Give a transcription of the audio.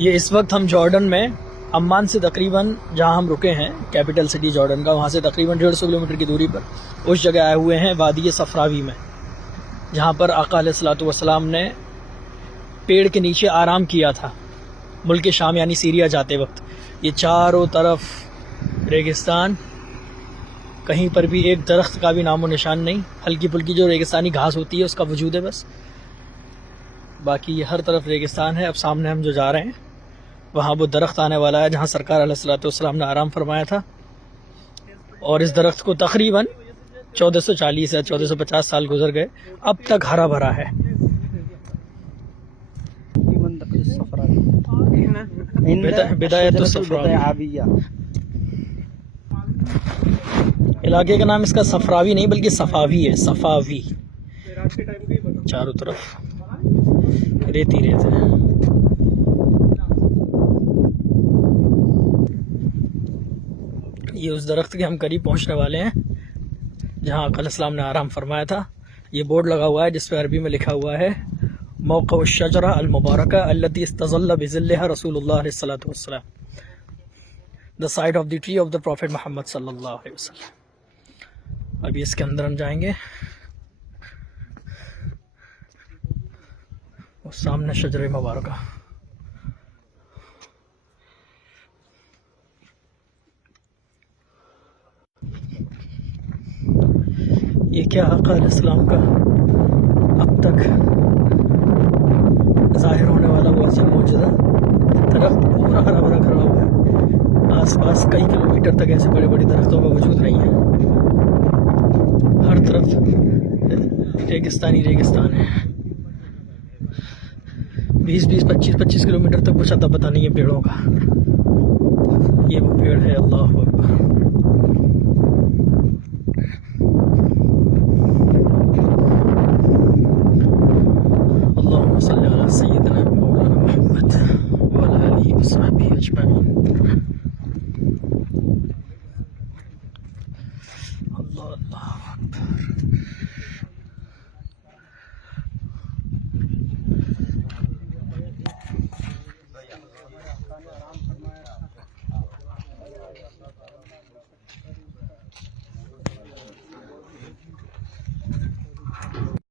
ये इस वक्त हम जॉर्डन में अम्मान से तकरीबन, जहां हम रुके हैं कैपिटल सिटी जॉर्डन का, वहां से तकरीबन 150 किलोमीटर की दूरी पर उस जगह आए हुए हैं वादी सफरावी में, जहां पर आका अलैहिस्सलातु वस्सलाम ने पेड़ के नीचे आराम किया था मुल्क शाम यानी सीरिया जाते वक्त। ये चारों तरफ रेगिस्तान, कहीं पर भी एक दरख्त का भी नामो निशान नहीं, हल्की फुल्की जो रेगिस्तानी घास होती है उसका वजूद है बस, बाकी ये हर तरफ रेगिस्तान है। अब सामने हम जो जा रहे हैं वहाँ वो दरख्त आने वाला है जहाँ सरकार अलैहिस्सलातु वस्सलाम ने आराम फरमाया था, और इस दरख्त को तकरीबन 1440 या 1450 साल गुजर गए, अब तक हरा भरा है। इलाके का नाम इसका सफरावी नहीं बल्कि सफावी है, सफावी। चारों तरफ रेत ही रेत है। ये उस दरख्त के हम करीब पहुंचने वाले हैं जहां आका अलैहिस्सलाम ने आराम फरमाया था। ये बोर्ड लगा हुआ है जिस पर अरबी में लिखा हुआ है मौक़अ अश-शजरा अल-मुबारका अल्लती इस्तज़ल्ला बिज़िल्लिहा रसूलुल्लाह सल्लल्लाहु अलैहि वसल्लम, the side of the tree of the prophet Mohammad सल्लल्लाहु अलैहि वसल्लम। अभी इसके अंदर हम जाएंगे और सामने शजर मुबारका। ये क्या आका अलैहिस्सलाम का अब तक जाहिर होने वाला वो अजीम मौजूदा, दरख्त पूरा हरा भरा खड़ा हुआ है। आसपास कई किलोमीटर तक ऐसे बड़े बड़े दरख्तों का वजूद नहीं है, हर तरफ रेगिस्तानी रेगिस्तान है। 20-20, 25-25 किलोमीटर तक कुछ अता पता नहीं है पेड़ों का। ये वो पेड़ है, अल्लाहु अकबर। अल्लाहुम्मा सल्लि अला सय्यिदिना मौलाना मुहम्मद व अला आलिहि व सहबिहि अजमईन। अल्लाहु अकबर।